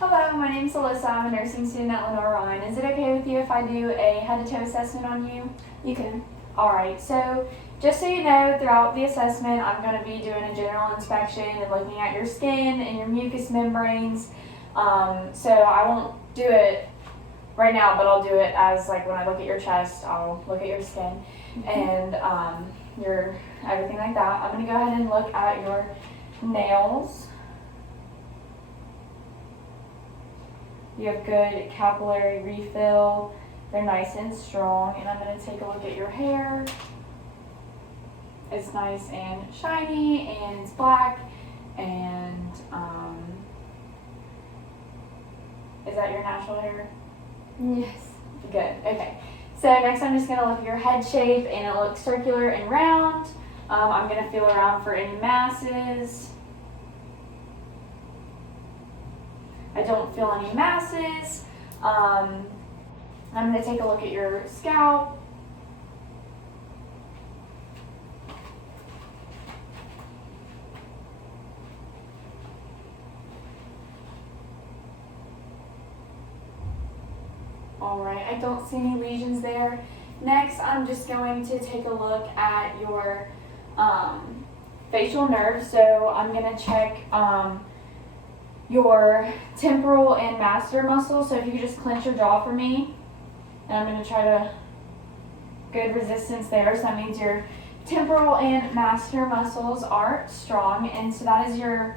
Hello, my name is Alyssa. I'm a nursing student at Lenore Ryan. Is it okay with you if I do a head-to-toe assessment on you? You can. Alright, so just so you know, throughout the assessment, I'm going to be doing a general inspection and looking at your skin and your mucous membranes. So I won't do it right now, but I'll do it as like when I look at your chest, I'll look at your skin and your everything like that. I'm going to go ahead and look at your nails. You have good capillary refill. They're nice and strong. And I'm going to take a look at your hair. It's nice and shiny and it's black. And is that your natural hair? Yes. Good. Okay. So next I'm just going to look at your head shape, and it looks circular and round. I'm going to feel around for any masses. I don't feel any masses. I'm going to take a look at your scalp. Alright, I don't see any lesions there. Next, I'm just going to take a look at your facial nerves. So I'm going to check your temporal and masseter muscles. So if you could just clench your jaw for me. And I'm going to try to, good resistance there. So that means your temporal and masseter muscles are strong. And so that is your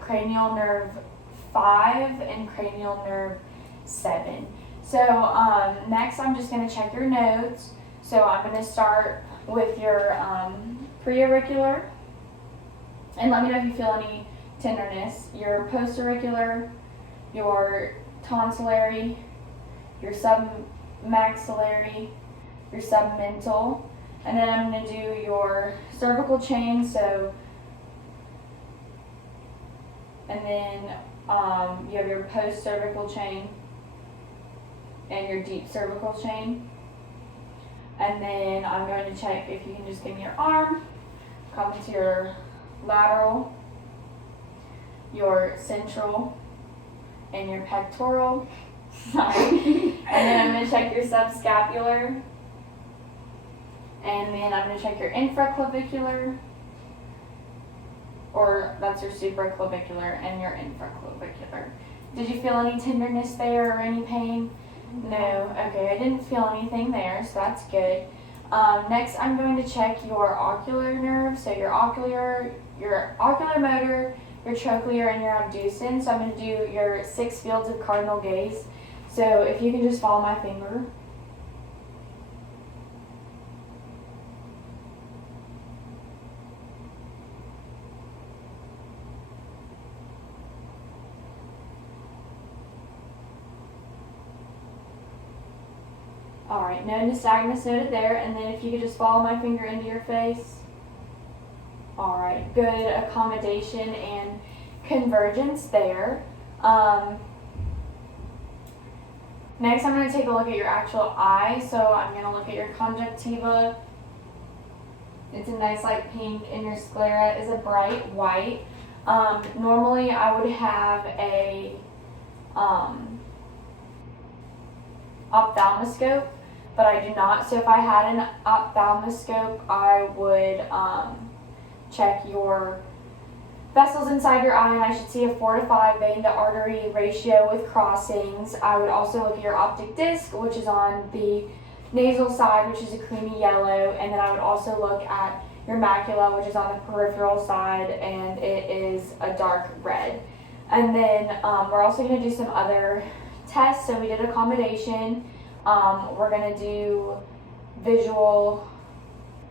cranial nerve 5 and cranial nerve 7. So next I'm just going to check your nodes. So I'm going to start with your preauricular. And let me know if you feel any tenderness. Your postauricular, your tonsillary, your submaxillary, your submental, and then I'm going to do your cervical chain. So, and then you have your post-cervical chain and your deep cervical chain. And then I'm going to check if you can just give me your arm, come to your lateral, your central, and your pectoral. Sorry. And then I'm going to check your subscapular. And then I'm going to check your infraclavicular, or that's your supraclavicular, and your infraclavicular. Did you feel any tenderness there or any pain? No. Okay, I didn't feel anything there, so that's good. Next, I'm going to check your ocular nerve. So your ocular motor, your trochlear, and your abducens. So I'm going to do your 6 fields of cardinal gaze. So if you can just follow my finger. Alright, no nystagmus noted there, and then if you could just follow my finger into your face. Alright, good accommodation and convergence there. Next I'm going to take a look at your actual eye, so I'm going to look at your conjunctiva. It's a nice light pink, and your sclera is a bright white. Normally I would have a ophthalmoscope, but I do not. So if I had an ophthalmoscope, I would check your vessels inside your eye, and I should see a 4 to 5 vein to artery ratio with crossings. I would also look at your optic disc, which is on the nasal side, which is a creamy yellow, and then I would also look at your macula, which is on the peripheral side, and it is a dark red. And then we're also going to do some other tests. So we did accommodation. We're going to do visual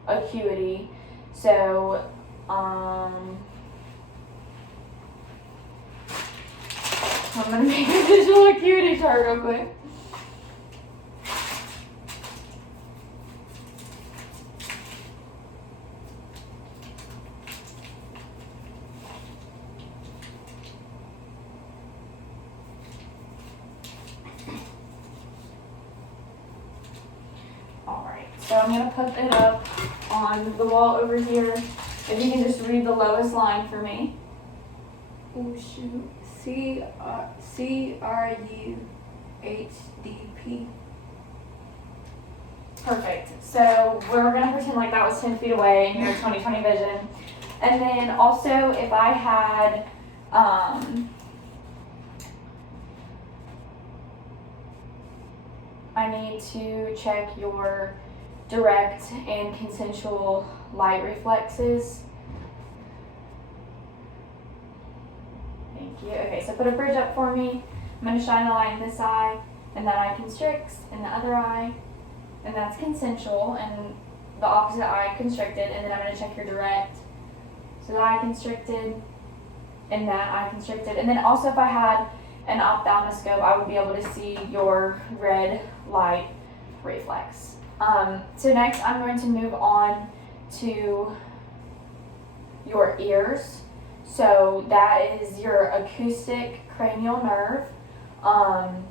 acuity. So I'm going to make a visual acuity chart real quick. So I'm going to put it up on the wall over here. If you can just read the lowest line for me. Oh shoot. CRUHDP. Perfect. So we're going to pretend like that was 10 feet away in your 20/20 vision. And then also if I had, I need to check your direct and consensual light reflexes. Thank you. Okay, so put a bridge up for me. I'm going to shine a light in this eye, and that eye constricts, in the other eye, and that's consensual, and the opposite eye constricted, and then I'm going to check your direct. So that eye constricted, and that eye constricted. And then also if I had an ophthalmoscope, I would be able to see your red light reflex. So next I'm going to move on to your ears. So that is your acoustic cranial nerve, and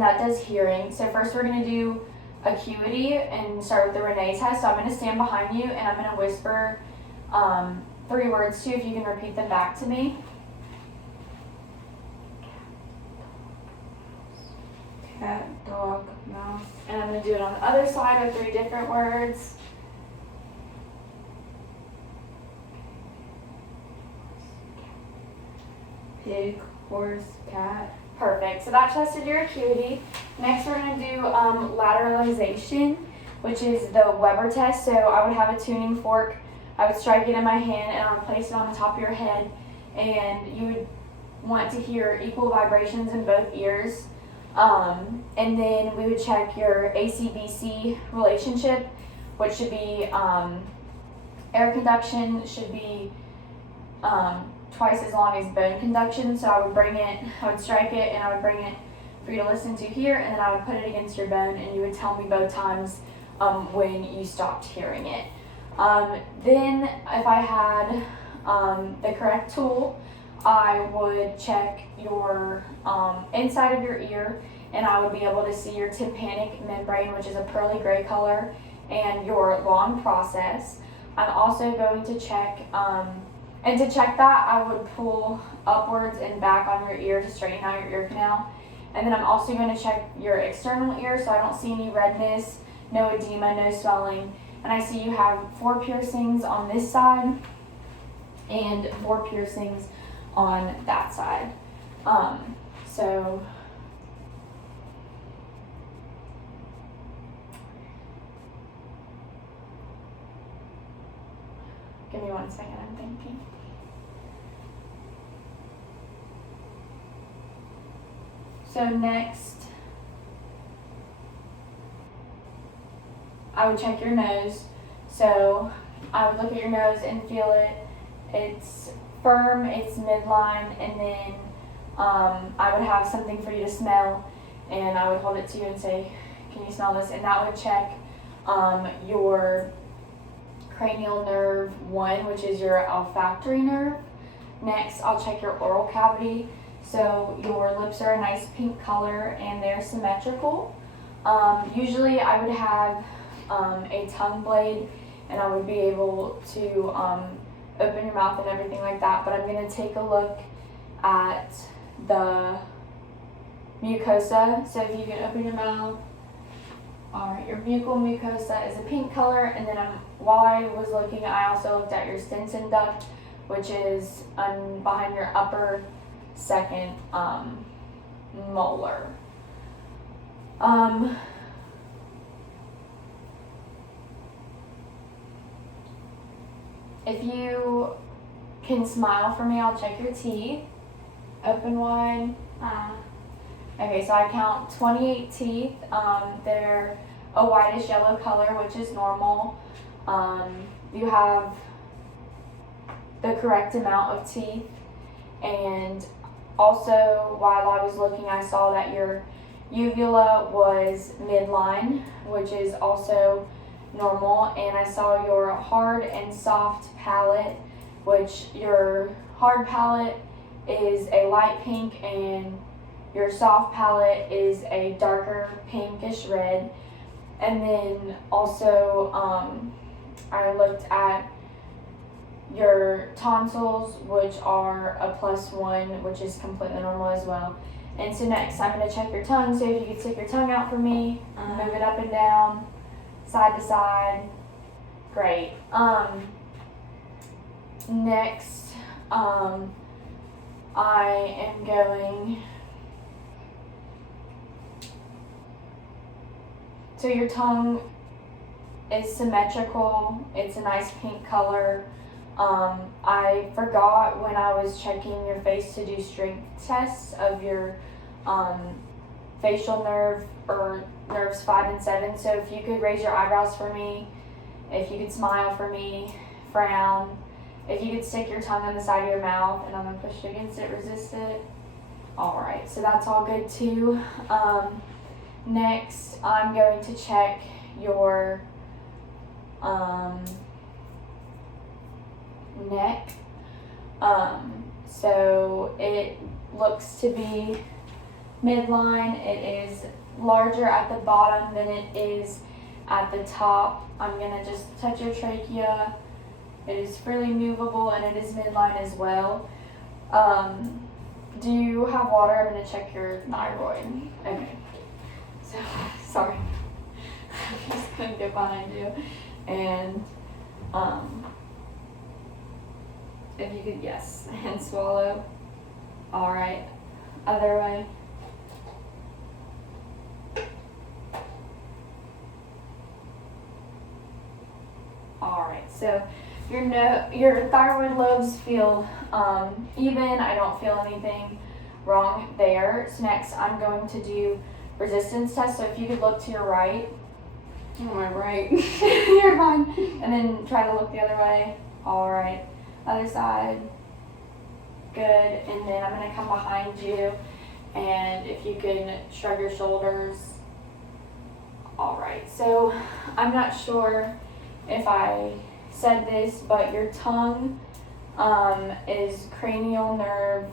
that does hearing. So first we're going to do acuity and start with the Renee test. So I'm going to stand behind you and I'm going to whisper 3 words to you, if you can repeat them back to me. Cat, dog, mouse. And I'm going to do it on the other side with 3 different words. Pig, horse, cat. Perfect. So that tested your acuity. Next we're going to do lateralization, which is the Weber test. So I would have a tuning fork. I would strike it in my hand and I would place it on the top of your head, and you would want to hear equal vibrations in both ears. And then we would check your AC-BC relationship, which should be air conduction should be twice as long as bone conduction. So I would strike it and I would bring it for you to listen to here, and then I would put it against your bone and you would tell me both times when you stopped hearing it. Then if I had the correct tool, I would check your inside of your ear, and I would be able to see your tympanic membrane, which is a pearly gray color, and your long process. I'm also going to check, and to check that, I would pull upwards and back on your ear to straighten out your ear canal. And then I'm also going to check your external ear, so I don't see any redness, no edema, no swelling. And I see you have 4 piercings on this side and 4 piercings on that side. So give me 1 second, I'm thinking. So next, I would check your nose. So I would look at your nose and feel it. It's firm, it's midline, and then I would have something for you to smell, and I would hold it to you and say, can you smell this? And that would check your cranial nerve 1, which is your olfactory nerve. Next, I'll check your oral cavity. So your lips are a nice pink color and they're symmetrical. Usually I would have a tongue blade, and I would be able to open your mouth and everything like that, but I'm going to take a look at the mucosa. So if you can open your mouth. Alright, your buccal mucosa is a pink color, and then while I was looking, I also looked at your Stenson duct, which is behind your upper 2nd molar. If you can smile for me, I'll check your teeth. Open wide. Okay, so I count 28 teeth. They're a whitish yellow color, which is normal. You have the correct amount of teeth, and also while I was looking, I saw that your uvula was midline, which is also normal, and I saw your hard and soft palate, which your hard palate is a light pink and your soft palate is a darker pinkish red. And then also I looked at your tonsils, which are a +1, which is completely normal as well. And so next, I'm going to check your tongue. So if you could stick your tongue out for me, move it up and down, side to side. Great. Next, I am going. So your tongue is symmetrical. It's a nice pink color. I forgot when I was checking your face to do strength tests of your facial nerve or nerves 5 and 7. So if you could raise your eyebrows for me, if you could smile for me, frown, if you could stick your tongue on the side of your mouth, and I'm gonna push it against it, resist it. All right, so that's all good too. Next, I'm going to check your neck. So it looks to be midline. It is larger at the bottom than it is at the top. I'm gonna just touch your trachea. It is freely movable and it is midline as well. Do you have water? I'm gonna check your thyroid. Okay. So, sorry. I'm just gonna get behind you. And if you could, yes, and swallow. All right. Other way. All right. So your thyroid lobes feel even. I don't feel anything wrong there. So next, I'm going to do resistance test. So if you could look to your right. Oh, my right. You're fine. And then try to look the other way. All right. Other side. Good. And then I'm going to come behind you. And if you can shrug your shoulders. All right. So I'm not sure if I said this, but your tongue is cranial nerve.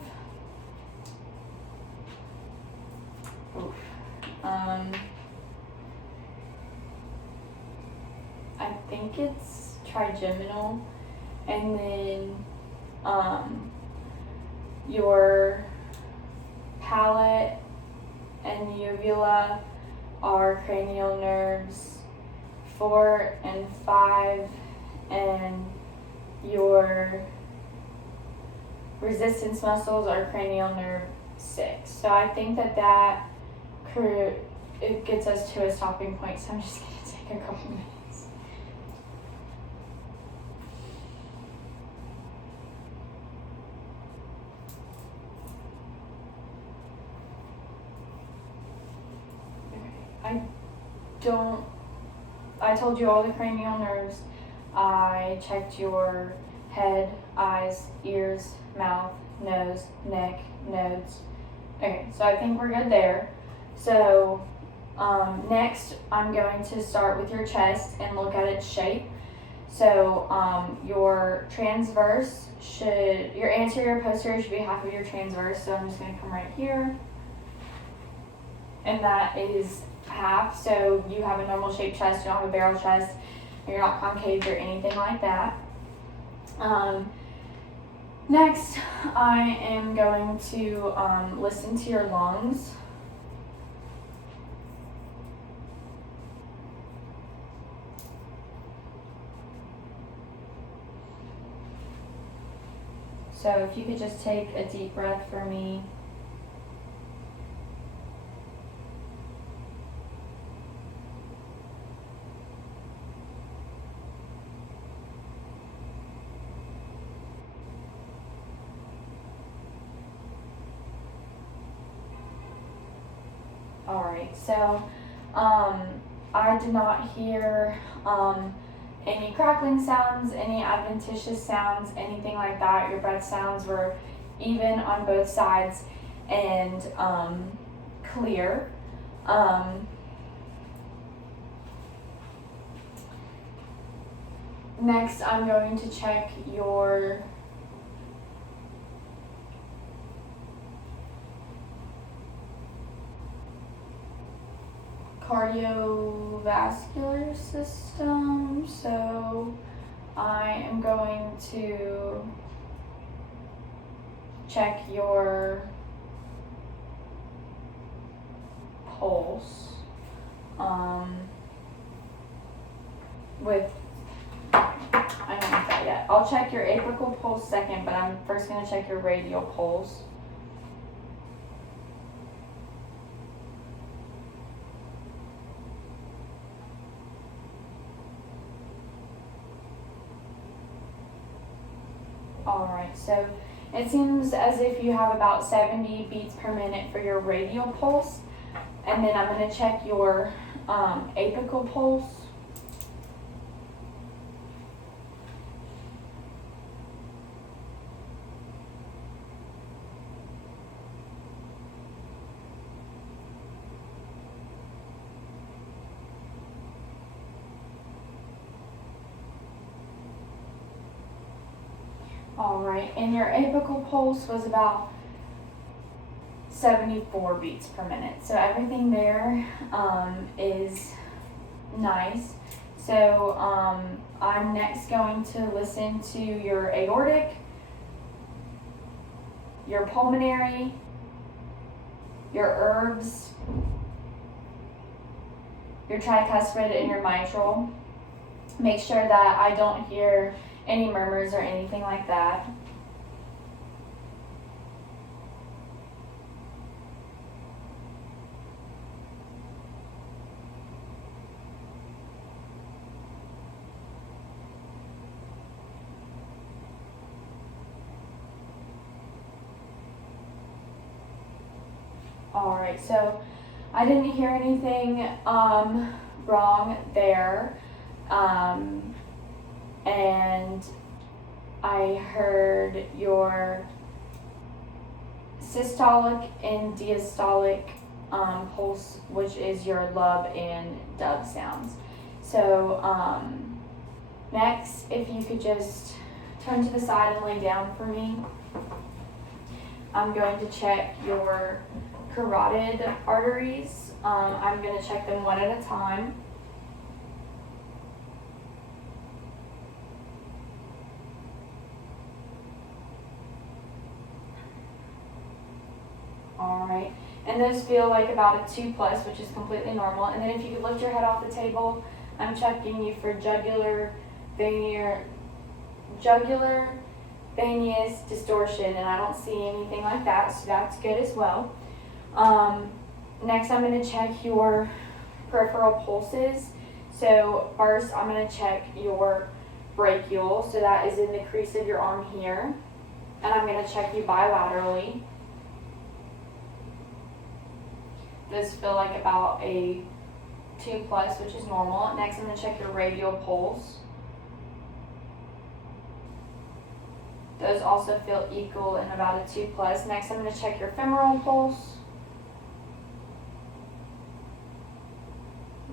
Oof. I think it's trigeminal, and then your palate and uvula are cranial nerves 4 and 5, and your resistance muscles are cranial nerve 6. So I think that it gets us to a stopping point. So I'm just gonna take a couple minutes. I told you all the cranial nerves. I checked your head, eyes, ears, mouth, nose, neck, nodes. Okay, so I think we're good there. So next, I'm going to start with your chest and look at its shape. So your transverse your anterior posterior should be half of your transverse. So I'm just going to come right here. And that is half. So you have a normal shaped chest, you don't have a barrel chest, you're not concave or anything like that. Next, I am going to listen to your lungs. So if you could just take a deep breath for me. All right, so I did not hear any crackling sounds, any adventitious sounds, anything like that. Your breath sounds were even on both sides and clear. Next, I'm going to check your cardiovascular system. So I am going to check your pulse with, I don't want that yet. I'll check your apical pulse second, but I'm first going to check your radial pulse. Alright, so it seems as if you have about 70 beats per minute for your radial pulse. And then I'm going to check your apical pulse. Alright, and your apical pulse was about 74 beats per minute. So everything there is nice. So I'm next going to listen to your aortic, your pulmonary, your herbs, your tricuspid, and your mitral. Make sure that I don't hear any murmurs or anything like that. Alright, so I didn't hear anything wrong there. And I heard your systolic and diastolic pulse, which is your lub and dub sounds. So next, if you could just turn to the side and lay down for me. I'm going to check your carotid arteries. I'm going to check them one at a time. Alright, and those feel like about a 2+, which is completely normal. And then if you could lift your head off the table, I'm checking you for jugular venous distortion, and I don't see anything like that, so that's good as well. Next, I'm going to check your peripheral pulses. So first, I'm going to check your brachial, so that is in the crease of your arm here, and I'm going to check you bilaterally. Those feel like about a 2+, which is normal. Next, I'm going to check your radial pulse. Those also feel equal and about a 2+. Next, I'm going to check your femoral pulse.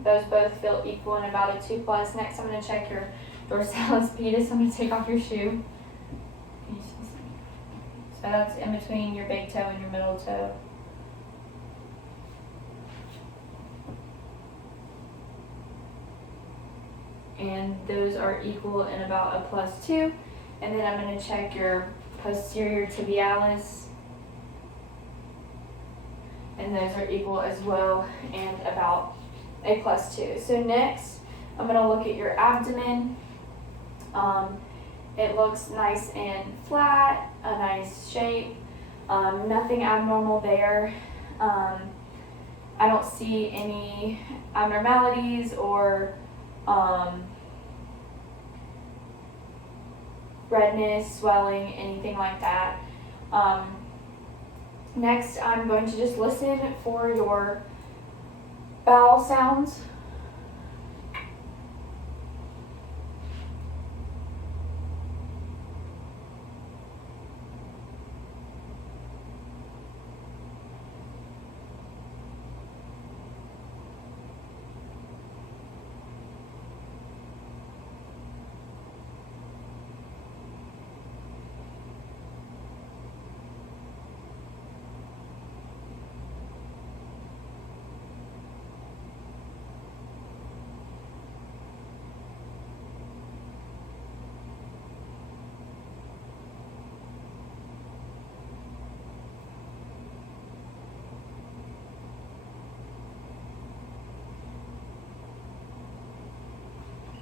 Those both feel equal and about a 2+. Next, I'm going to check your dorsalis pedis. I'm going to take off your shoe. So that's in between your big toe and your middle toe. And those are equal in about a +2. And then I'm going to check your posterior tibialis. And those are equal as well and about a +2. So next, I'm going to look at your abdomen. It looks nice and flat, a nice shape. Nothing abnormal there. I don't see any abnormalities or redness, swelling, anything like that. Next, I'm going to just listen for your bowel sounds.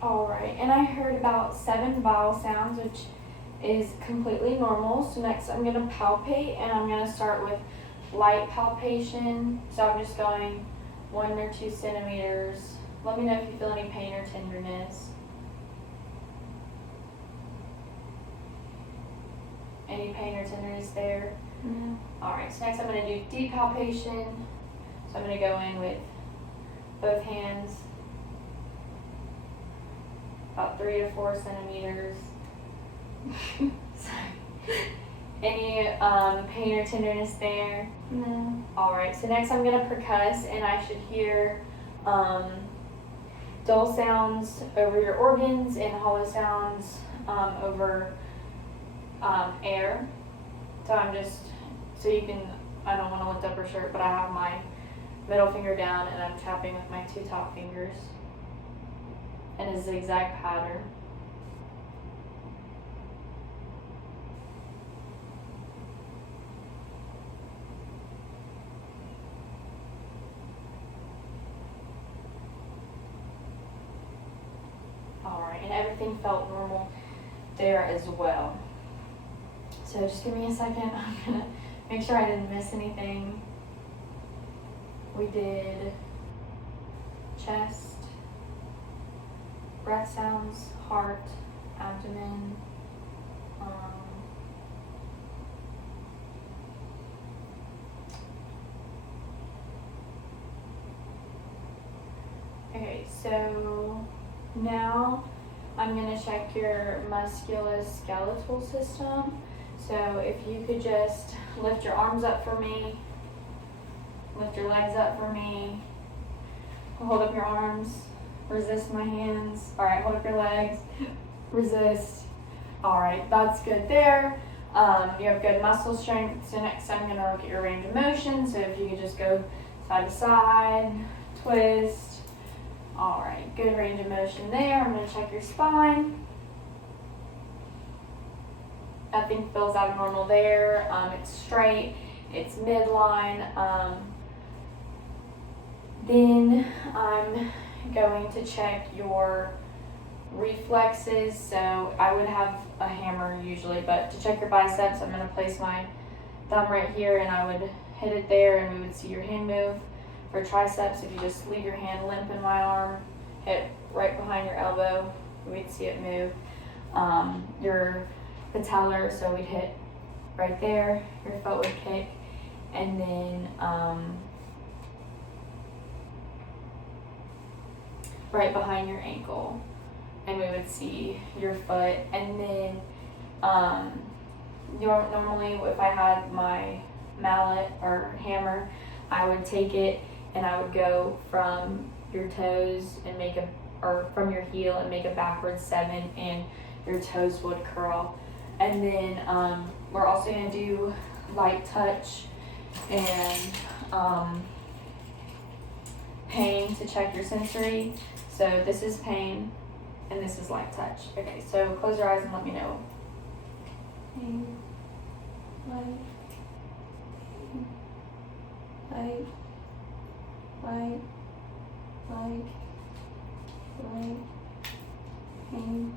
Alright, and I heard about 7 vowel sounds, which is completely normal. So next I'm going to palpate, and I'm going to start with light palpation. So I'm just going 1 or 2 centimeters. Let me know if you feel any pain or tenderness. Any pain or tenderness there? No. Alright, so next I'm going to do deep palpation. So I'm going to go in with both hands, about 3 to 4 centimeters. Sorry. Any pain or tenderness there? No. Alright, so next I'm going to percuss, and I should hear dull sounds over your organs and hollow sounds over air. So I don't want to lift up her shirt, but I have my middle finger down and I'm tapping with my 2 top fingers in a zigzag pattern. Alright, and everything felt normal there as well. So just give me a second. I'm going to make sure I didn't miss anything. We did chest, breath sounds, heart, abdomen, okay, so now I'm going to check your musculoskeletal system. So if you could just lift your arms up for me, lift your legs up for me, hold up your arms, resist my hands. All right, hold up your legs, resist. All right, that's good there. You have good muscle strength. So next I'm going to look at your range of motion. So if you could just go side to side, twist. All right, good range of motion there. I'm going to check your spine. Nothing feels abnormal there. It's straight, it's midline. Then I'm going to check your reflexes. So I would have a hammer usually, but to check your biceps, I'm going to place my thumb right here and I would hit it there and we would see your hand move. For triceps, if you just leave your hand limp in my arm, hit right behind your elbow, we'd see it move. Your patellar, so we'd hit right there, your foot would kick, and then right behind your ankle, and we would see your foot. And then normally if I had my mallet or hammer, I would take it and I would go from your toes and from your heel and make a backward 7, and your toes would curl. And then we're also going to do light touch and pain to check your sensory. So this is pain and this is light touch. Okay, so close your eyes and let me know. Pain, light, pain, light, light, light, light, pain,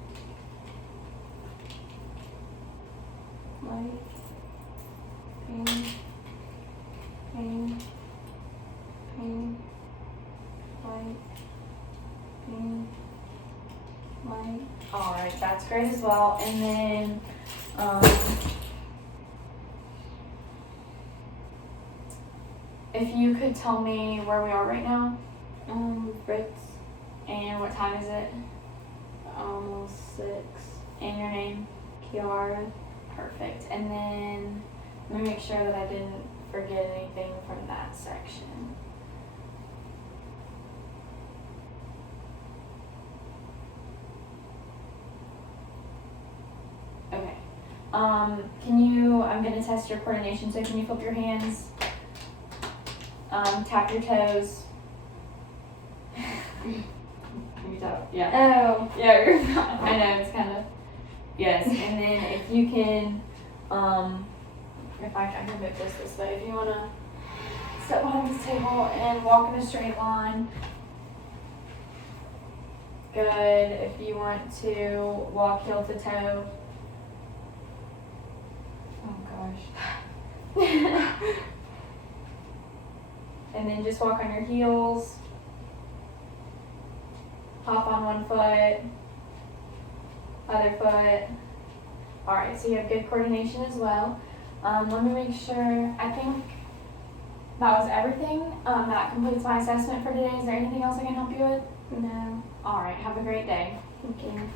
light, pain, pain, pain, light, pain, light. All right, that's great as well. And then if you could tell me where we are right now. Fritz, And what time is it? almost 6. And your name? Kiara, Perfect. And then let me make sure that I didn't forget anything from that section. Okay. I'm going to test your coordination, so can you flip your hands? Tap your toes. Can you tap? Yeah. oh, Yeah, you're fine. I know, it's kind of, yes. And then if you can, if I can move this way, if you want to sit behind this table and walk in a straight line. good if you want to walk heel to toe. Oh gosh. And then just walk on your heels. Hop on one foot, other foot. All right, so you have good coordination as well. Let me make sure. I think that was everything. That completes my assessment for today. Is there anything else I can help you with? No. All right, have a great day. Thank you.